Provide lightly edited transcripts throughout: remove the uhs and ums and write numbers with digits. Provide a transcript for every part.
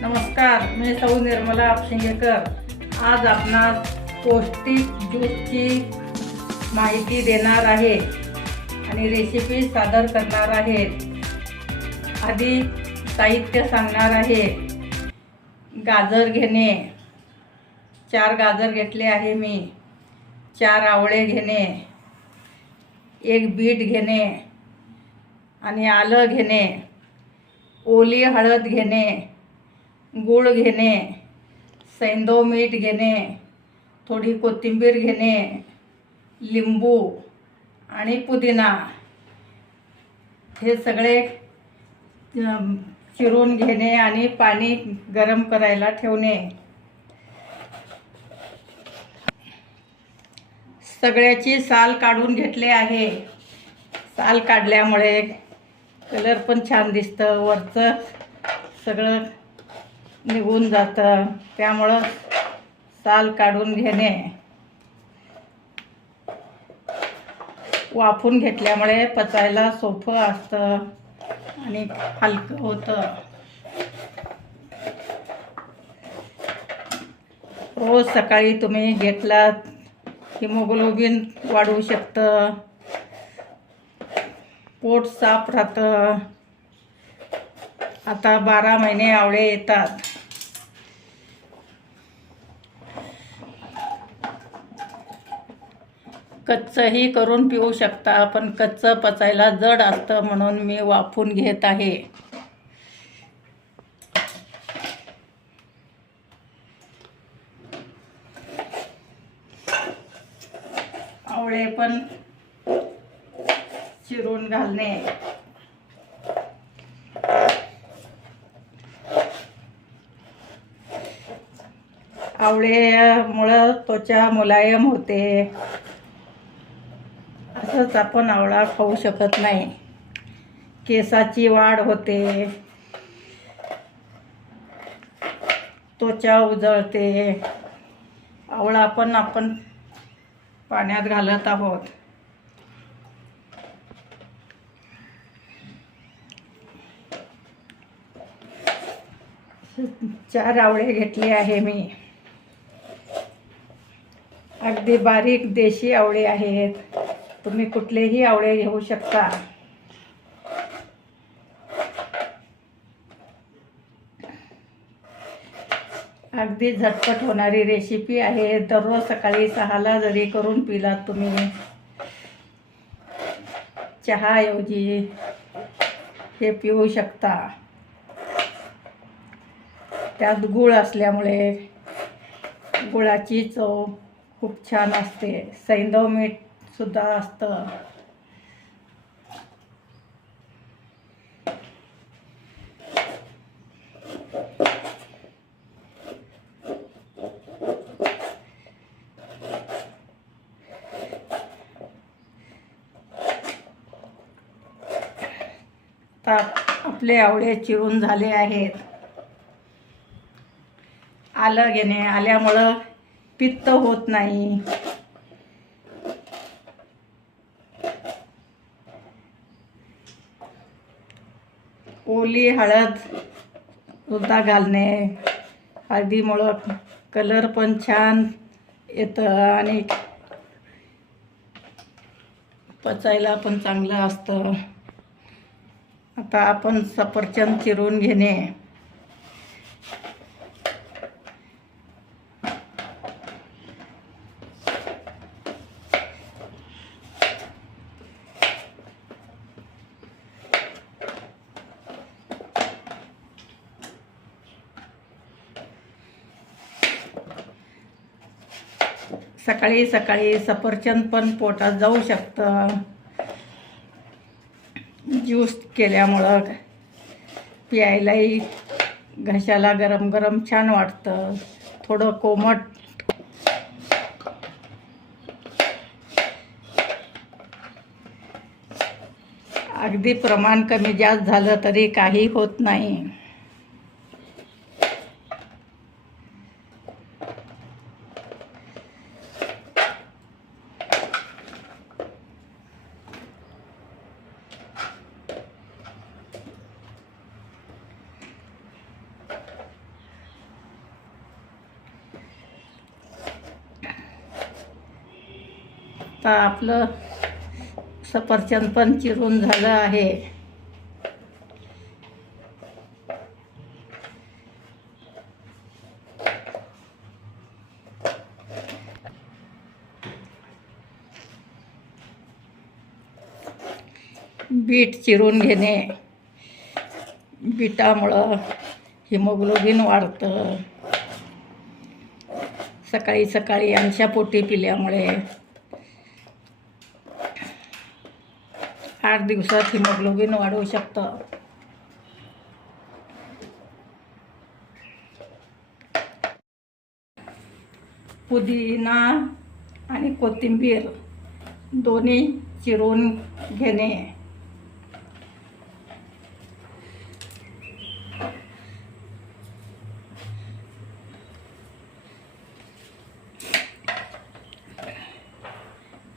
नमस्कार, मी सौ निर्मला आपशिंगेकर आज आपणास पौष्टिक ज्यूसची माहिती देणार आहे आणि रेसिपी सादर करणार आहे। आधी साहित्य सांगणार आहे। गाजर घेणे, 4 गाजर घेतले आहे मी, 4 आवळे घेणे, 1 बीट घेणे आणि आलं घेणे, ओली हळद घेणे, गूळ घेणे, सैंधव मीठ घेणे, थोडी कोथिंबीर घेणे, लिंबू आणि पुदिना हे सगळे चिरून घेणे आणि पाणी गरम करायला ठेवणे। सगळ्याची साल काढून घेतले आहे। साल काढल्यामुळे कलर पण छान दिसतं, वरचं सगळं निघून जातं, त्यामुळं साल काढून घेणे। वाफून घेतल्यामुळे पचायला सोपं असतं आणि हलकं होतं। रोज सकाळी तुम्ही घेतलात हिमोग्लोबिन वाढू शकतं, पोट साफ राहतं। आता 12 महिने आवळे येतात। कच्चंही करून पिऊ शकता, पण कच्चं पचायला जड असतं म्हणून मी वाफून घेत आहे। आवळे पण चिरून घालणे। आवळ्यामुळं त्वचा मुलायम होते। असंच आपण आवळा खाऊ शकत नाही। केसाची वाढ होते, त्वचा उजळते। आवळा पण आपण पाण्यात घालत आहोत। 4 आवळे घेतले आहे मी। अगदी बारीक देशी आवळे आहेत, तुम्ही कुठलेही आवळे घेऊ शकता। अगदी झटपट होणारी रेसिपी आहे। दररोज सकाळी 6ला जरी करून पिलात तुम्ही, चहाऐवजी हे पिऊ शकता। त्यात गूळ असल्यामुळे गुळाची चव खूप छान असते। सैंधव मीठ सुद्धा असतं। आता आपले आवळे चिरून झाले आहेत। आलं घेणे, आल्यामुळं पित्त होत नाही। ओली हळद सुद्धा घालणे, हळदीमुळं कलर पण छान येतं आणि पचायला पण चांगलं असतं। आता आपण सफरचंद चिरून घेणे। सकाळी सकाळी सफरचंद पण पोटात जाऊ शकतं। ज्यूस केल्यामुळं प्यायलाही घशाला गरम गरम छान वाटतं, थोडं कोमट। अगदी प्रमाण कमी जास्त झालं तरी काही होत नाही। आता आपलं सफरचंद पण चिरून झालं आहे. बीट चिरून घेणे. बीटामुळं हिमोग्लोबिन वाढतं. सकाळी सकाळी अंशा पोटी पिल्यामुळे 8 दिवसात हिमोग्लोबिन वाढू शकतं. पुदिना आणि कोथिंबीर दोन्ही चिरून घेणे.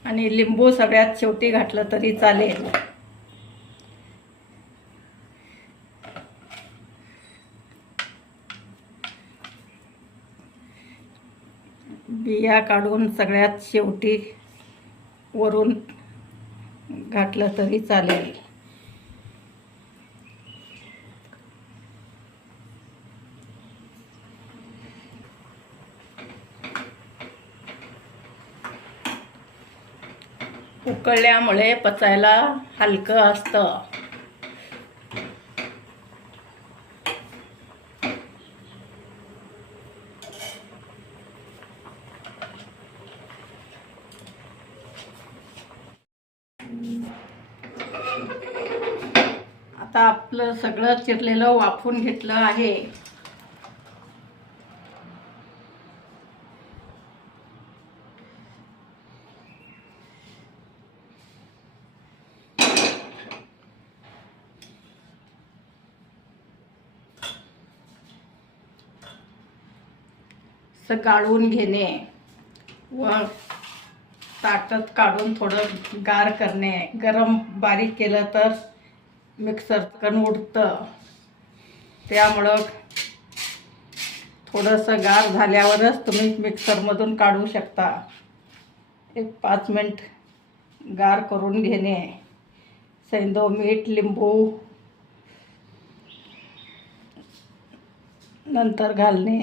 आणि लिंबू सगळ्यात शेवटी घातलं तरी चालेल. बिया काढून सगळ्यात शेवटी वरून घातलं तरी चालेल. उकळल्यामुळे पचायला हलकं असतं. आता आपलं सगळं चिरलेलं वाफवून घेतलं आहे. गाळून घेणे व ताटात काढून थोडं गार करणे. गरम बारीक केलं तर मिक्सर कण उडतं. त्यामुळं थोडंसं गार झाल्यावरच तुम्ही मिक्सरमधून काढू शकता. 5 मिनिट गार करून घेणे. सैंधव मीठ, लिंबू नंतर घालणे.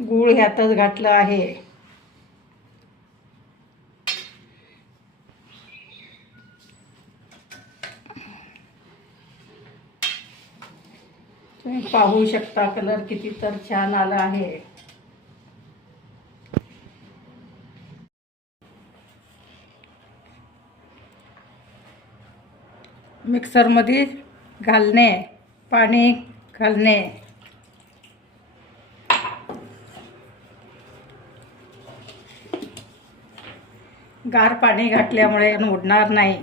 गूळ ह्यातच घातलं आहे. तुम्ही पाहू शकता कलर किती तर छान आला आहे. मिक्सरमध्ये घालणे. पाणी घालणे. गार पाणी घातल्यामुळे उडणार नाही.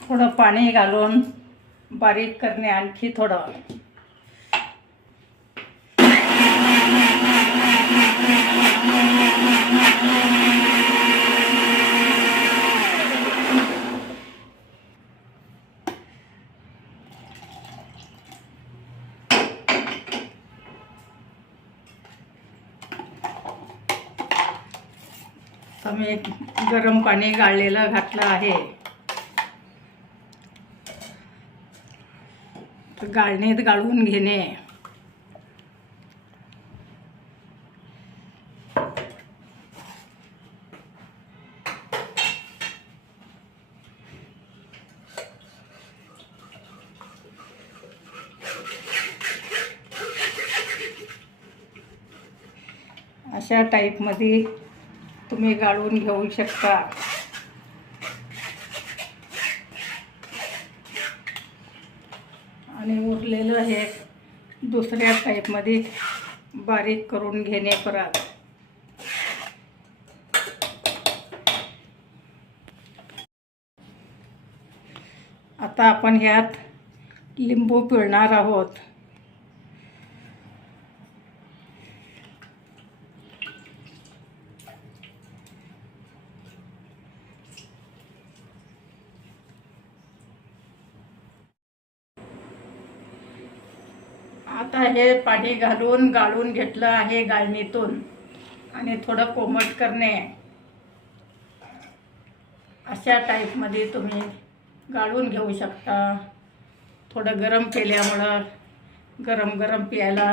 थोडं पाणी घालून बारीक करणे. आणखी थोडं. मी गरम पाणी गाळलेलं घातलं आहे. गाळणीत गाळून घेणे. अशा टाईपमध्ये तुम्ही गाळून घेऊ शकता. आणि उरलेलं हे दुसऱ्या टाईपमध्ये बारीक करून घेणे परत. आता आपण ह्यात लिंबू पिळणार आहोत. आता हे पाणी घालून गाळून घेतलं आहे गाळणीतून आणि थोडं कोमट करणे. अशा टाईपमध्ये तुम्ही गाळून घेऊ शकता. थोडं गरम केल्यामुळं गरम गरम प्यायला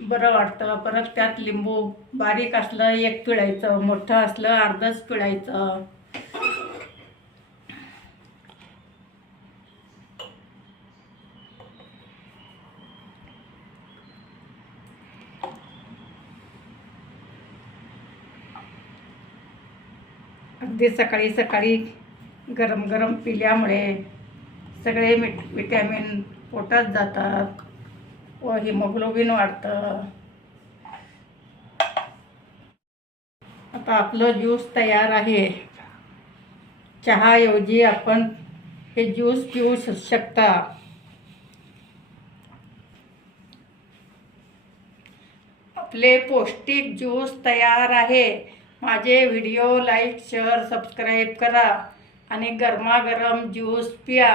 बरं वाटतं. परत त्यात लिंबू बारीक असलं एक पिळायचं, मोठं असलं अर्धच पिळायचं. अगदी सकाळी सकाळी गरम गरम पिल्यामुळे सगळे विटॅमिन पोटात जातात व हिमोग्लोबिन वाढतं. आता आपलं ज्यूस तयार आहे. चहाऐवजी आपण हे ज्यूस पिऊ शकता. आपले पौष्टिक ज्यूस तयार आहे. माझे व्हिडिओ लाईक शेअर सबस्क्राईब करा आणि गरमागरम ज्यूस प्या.